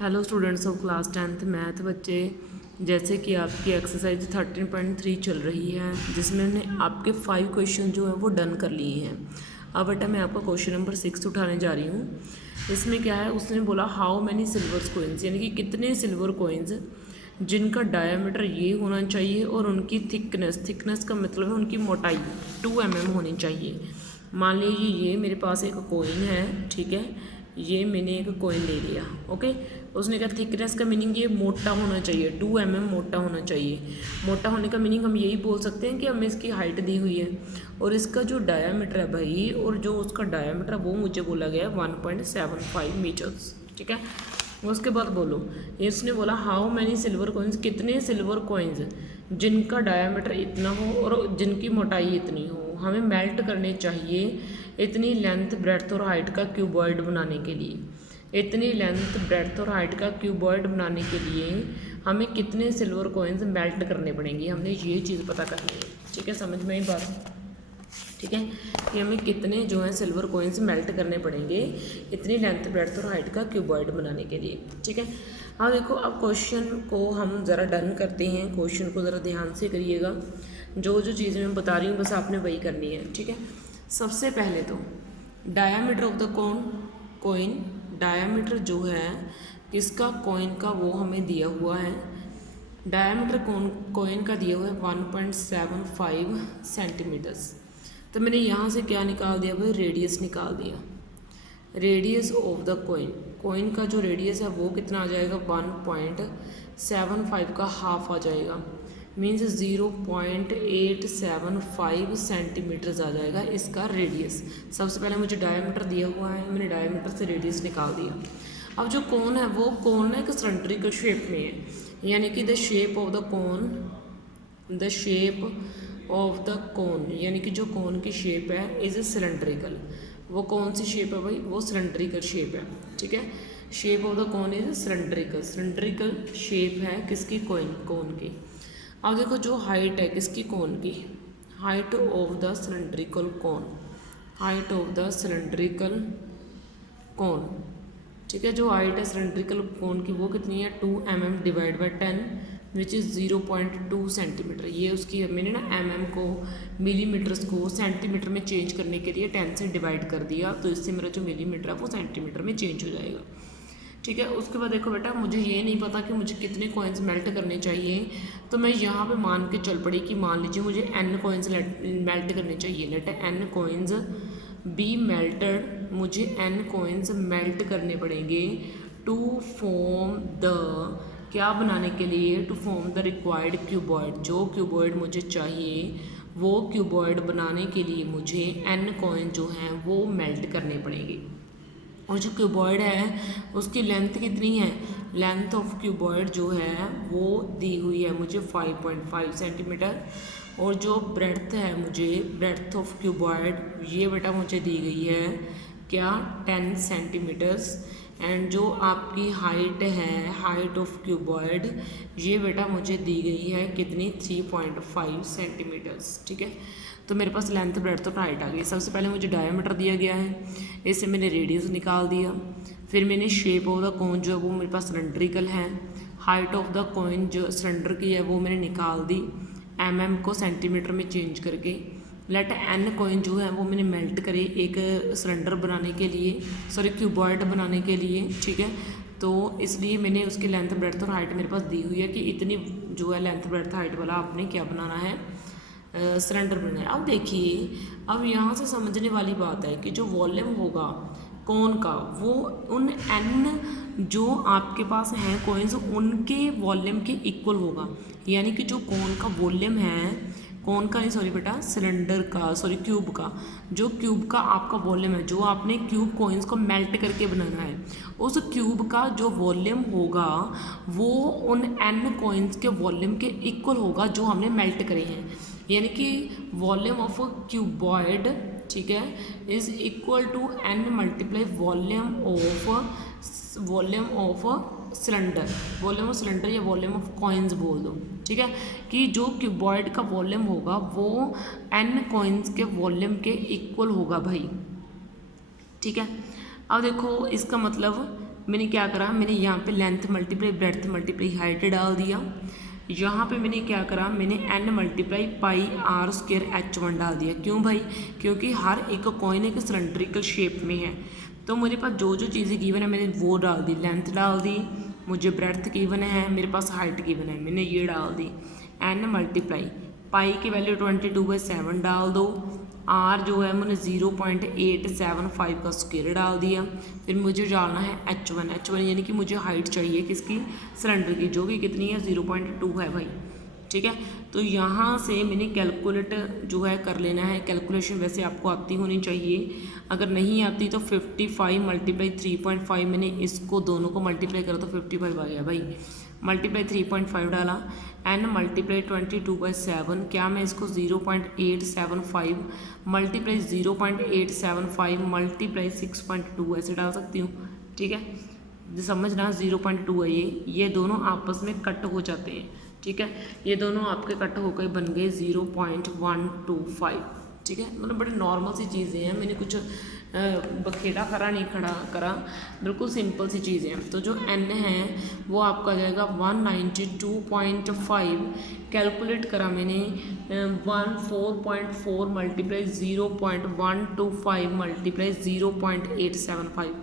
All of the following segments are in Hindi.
Hello students of class 10th math बच्चे, जैसे कि आपकी एक्सरसाइज 13.3 चल रही है जिसमें हमने आपके 5 क्वेश्चन जो है वो डन कर लिए हैं। अब बेटा मैं आपका क्वेश्चन नंबर 6 उठाने जा रही हूँ। इसमें क्या है, उसने बोला हाउ मैनी सिल्वर कोइंस, यानी कि कितने सिल्वर कोइंस जिनका डायामीटर ये होना चाहिए और उनकी थिकनेस का मतलब है उनकी मोटाई 2 mm होनी चाहिए। मान लीजिए ये मेरे पास एक कोइन है, ठीक है, ये मैंने एक कोइन ले लिया, ओके। उसने कहा थिकनेस का मीनिंग ये मोटा होना चाहिए, 2 mm मोटा होना चाहिए। मोटा होने का मीनिंग हम यही बोल सकते हैं कि हमें इसकी हाइट दी हुई है और इसका जो डायामीटर है भाई, और जो उसका डायामीटर है वो मुझे बोला गया है 1.75 मीटर्स, ठीक है। उसके बाद बोलो, इसने बोला हाउ मैनी सिल्वर कॉइन्स, कितने सिल्वर कॉइन्स जिनका डायामीटर इतना हो और जिनकी मोटाई इतनी हो, हमें मेल्ट करने चाहिए इतनी लेंथ ब्रेड्थ और हाइट का क्यूबॉइड बनाने के लिए। इतनी लेंथ ब्रेड्थ और हाइट का क्यूबॉइड बनाने के लिए हमें कितने सिल्वर कॉइन्स मेल्ट करने पड़ेंगे, हमने ये चीज़ पता करनी है, ठीक है। समझ में आई बात, ठीक है, कि हमें कितने जो है सिल्वर कॉइन्स मेल्ट करने पड़ेंगे इतनी लेंथ ब्रेड्थ और हाइट का क्यूबॉइड बनाने के लिए, ठीक है। हाँ देखो, अब क्वेश्चन को हम ज़रा डन करते हैं। क्वेश्चन को ज़रा ध्यान से करिएगा, जो जो चीज़ मैं बता रही हूँ बस आपने वही करनी है, ठीक है। सबसे पहले तो diameter of the coin, diameter जो है किसका, कॉइन का, वो हमें दिया हुआ है। डायामीटर कॉइन का दिया हुआ है 1.75 सेंटीमीटर्स। तो मैंने यहाँ से क्या निकाल दिया भाई, रेडियस निकाल दिया। रेडियस ऑफ द कोइन का जो रेडियस है वो कितना आ जाएगा, 1.75 का हाफ आ जाएगा, मीन्स 0.875 सेंटीमीटर्स आ जाएगा इसका रेडियस। सबसे पहले मुझे डायामीटर दिया हुआ है, मैंने डायामीटर से रेडियस निकाल दिया। अब जो कोन है वो कोन है एक सिलेंड्रिकल शेप में है, यानी कि the shape of the cone, यानी कि जो कोन की शेप है इज सिलेंड्रिकल। वो कौन सी शेप है भाई, वो सिलेंड्रिकल शेप है, ठीक है। Shape of the cone is cylindrical shape है किसकी, कोन की। अब देखो जो हाइट है किसकी, कोन की, height of the cylindrical cone, height of the cylindrical cone, ठीक है। जो हाइट है सिलेंड्रिकल कोन की वो कितनी है, 2 mm divide by 10 which is 0.2 centimetre. ये उसकी मैंने ना mm को, मिलीमीटर्स को सेंटीमीटर में चेंज करने के लिए 10 से डिवाइड कर दिया, तो इससे मेरा जो मिलीमीटर है वो सेंटीमीटर में चेंज हो जाएगा, ठीक है। उसके बाद देखो बेटा, मुझे ये नहीं पता कि मुझे कितने कॉइन्स मेल्ट करने चाहिए, तो मैं यहाँ पे मान के चल पड़ी कि मान लीजिए मुझे n कॉइन्स मेल्ट करने चाहिए। Let n coins be melted, मुझे n कॉइन्स मेल्ट करने पड़ेंगे टू फॉर्म द, क्या बनाने के लिए, to form the required cuboid. जो क्यूबॉइड मुझे चाहिए वो क्यूबॉइड बनाने के लिए मुझे n कॉइन जो हैं वो मेल्ट करने पड़ेंगे। और जो क्यूबॉइड है उसकी लेंथ कितनी है, लेंथ ऑफ क्यूबॉइड जो है वो दी हुई है मुझे 5.5 सेंटीमीटर। और जो ब्रेड्थ है, मुझे ब्रेड्थ ऑफ क्यूबॉइड ये बेटा मुझे दी गई है क्या, 10 सेंटीमीटर्स। एंड जो आपकी हाइट है, हाइट ऑफ क्यूबॉइड, ये बेटा मुझे दी गई है कितनी, 3.5 सेंटीमीटर्स, ठीक है। तो मेरे पास लेंथ ब्रेड्थ और हाइट आ गई। सबसे पहले मुझे डायमीटर दिया गया है, इससे मैंने रेडियस निकाल दिया। फिर मैंने शेप ऑफ द कोन जो है वो मेरे पास सिलेंड्रिकल है। हाइट ऑफ द कोइन जो सिलेंडर की है वो मैंने निकाल दी, mm को सेंटीमीटर में चेंज करके। लेट n कॉइन जो है वो मैंने मेल्ट करे एक सिलेंडर बनाने के लिए, सॉरी क्यूबॉइड बनाने के लिए, ठीक है। तो इसलिए मैंने उसकी लेंथ ब्रेड्थ और हाइट मेरे पास दी हुई है कि इतनी जो है लेंथ ब्रेड्थ हाइट वाला आपने क्या बनाना है, सिलेंडर बनाना है। अब देखिए, अब यहाँ से समझने वाली बात है कि जो वॉल्यूम होगा कोन का वो उन n जो आपके पास हैं कोइंस उनके वॉल्यूम के इक्वल होगा। यानी कि जो कोन का वॉल्यूम है, कोन का नहीं सॉरी बेटा, सिलेंडर का, सॉरी क्यूब का, जो क्यूब का आपका वॉल्यूम है, जो आपने क्यूब कोइंस को मेल्ट करके बनाना है, उस क्यूब का जो वॉल्यूम होगा वो उन n कोइंस के वॉल्यूम के इक्वल होगा जो हमने मेल्ट करे हैं। यानी कि वॉल्यूम ऑफ क्यूबॉइड, ठीक है, is equal to n multiply volume of cylinder, volume of cylinder या वॉल्यूम ऑफ कॉइन्स बोल दो, ठीक है। कि जो क्यूबॉइड का वॉल्यूम होगा वो n कॉइन्स के वॉल्यूम के इक्वल होगा भाई, ठीक है। अब देखो इसका मतलब मैंने क्या करा, मैंने यहाँ पे length multiply breadth multiply height डाल दिया। यहाँ पे मैंने क्या करा, मैंने n multiply pi r square h1 डाल दिया। क्यों भाई, क्योंकि हर एक कॉइन एक सिलेंड्रिकल शेप में है, तो मेरे पास जो जो चीज़ें गिवन है मैंने वो डाल दी। लेंथ डाल दी, मुझे ब्रेड्थ गिवन है, मेरे पास हाइट गिवन है, मैंने ये डाल दी। n मल्टीप्लाई पाई की वैल्यू 22/7 डाल दो। आर जो है मैंने 0.875 का स्क्वायर डाल दिया। फिर मुझे डालना है h1 यानी कि मुझे हाइट चाहिए किसकी, सिलेंडर की, जो कि कितनी है 0.2 है भाई। ठीक है, तो यहाँ से मैंने कैलकुलेट जो है कर लेना है। कैलकुलेशन वैसे आपको आती होनी चाहिए, अगर नहीं आती तो 55 मल्टीप्लाई 3.5, मैंने इसको दोनों को मल्टीप्लाई करा तो 55 आ गया भाई। मल्टीप्लाई 3.5 डाला, n मल्टीप्लाई 22/7, क्या मैं इसको 0.875 मल्टीप्लाई 0.875 मल्टीप्लाई 6.2 ऐसे डाल सकती हूँ। ठीक है, समझना 0.2 है ये दोनों आपस में कट हो जाते हैं। ठीक है, ये दोनों आपके कट होकर बन गए 0.125। ठीक है, मतलब बड़ी नॉर्मल सी चीज़ें हैं, मैंने कुछ बखेड़ा खड़ा नहीं खड़ा करा, बिल्कुल सिंपल सी चीज़ें हैं। तो जो n है वो आपका जाएगा 192.5। कैलकुलेट करा मैंने 14.4 मल्टीप्लाई 0.125 मल्टीप्लाई 0.875,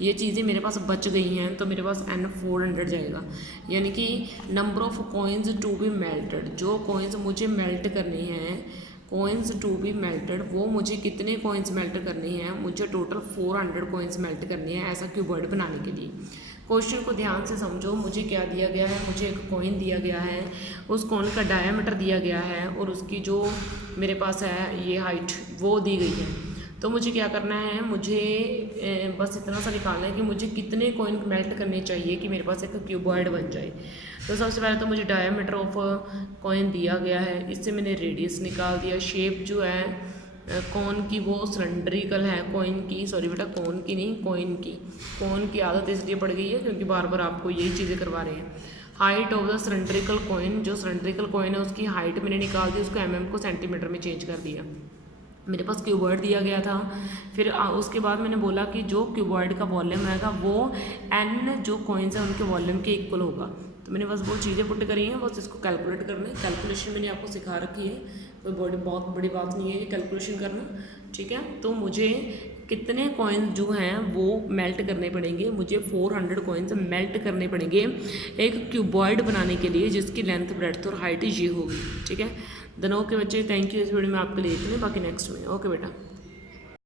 ये चीज़ें मेरे पास बच गई हैं, तो मेरे पास n 400 जाएगा। यानी कि number of coins to be melted, जो कॉइन्स मुझे मेल्ट करनी हैं, कॉइन्स टू बी मेल्टेड, वो मुझे कितने कॉइन्स मेल्ट करनी है, मुझे टोटल 400 कॉइन्स मेल्ट करनी है ऐसा क्यूबॉइड बनाने के लिए। क्वेश्चन को ध्यान से समझो, मुझे क्या दिया गया है, मुझे एक कॉइन दिया गया है, उस कॉइन का डायामीटर दिया गया है और उसकी जो मेरे पास है ये हाइट वो दी गई है। तो मुझे क्या करना है, मुझे बस इतना सा निकालना है कि मुझे कितने कॉइन मेल्ट करने चाहिए कि मेरे पास एक क्यूबॉइड बन जाए। तो सबसे पहले तो मुझे डायामीटर ऑफ कॉइन दिया गया है, इससे मैंने रेडियस निकाल दिया। शेप जो है कॉइन की वो सिलेंड्रिकल है, कॉइन की, सॉरी बेटा कॉइन की नहीं, कॉइन की आदत इसलिए पड़ गई है क्योंकि बार बार आपको यही चीज़ें करवा रहे हैं। Height of the cylindrical coin, जो सिलेंड्रिकल कॉइन है उसकी हाइट मैंने निकाल दी, उसको mm को सेंटीमीटर में चेंज कर दिया। मेरे पास क्यूबॉइड दिया गया था। फिर उसके बाद मैंने बोला कि जो क्यूबॉइड का वॉल्यूम आएगा वो n जो कॉइन्स हैं उनके वॉल्यूम के इक्वल होगा। तो मैंने बस वो चीज़ें पुट करी हैं, बस इसको कैलकुलेट करना है। कैलकुलेशन मैंने आपको सिखा रखी है, कोई बहुत बड़ी बात नहीं है ये कैलकुलेशन करना। ठीक है, तो मुझे कितने कॉइन्स जो हैं वो मेल्ट करने पड़ेंगे, मुझे 400 कॉइन्स मेल्ट करने पड़ेंगे एक क्यूबॉइड बनाने के लिए जिसकी लेंथ ब्रेड्थ और हाइट ये होगी। ठीक है, देन ओके बच्चे, थैंक यू। इस वीडियो में आपके लिए इतने, बाकी नेक्स्ट में। ओके बेटा।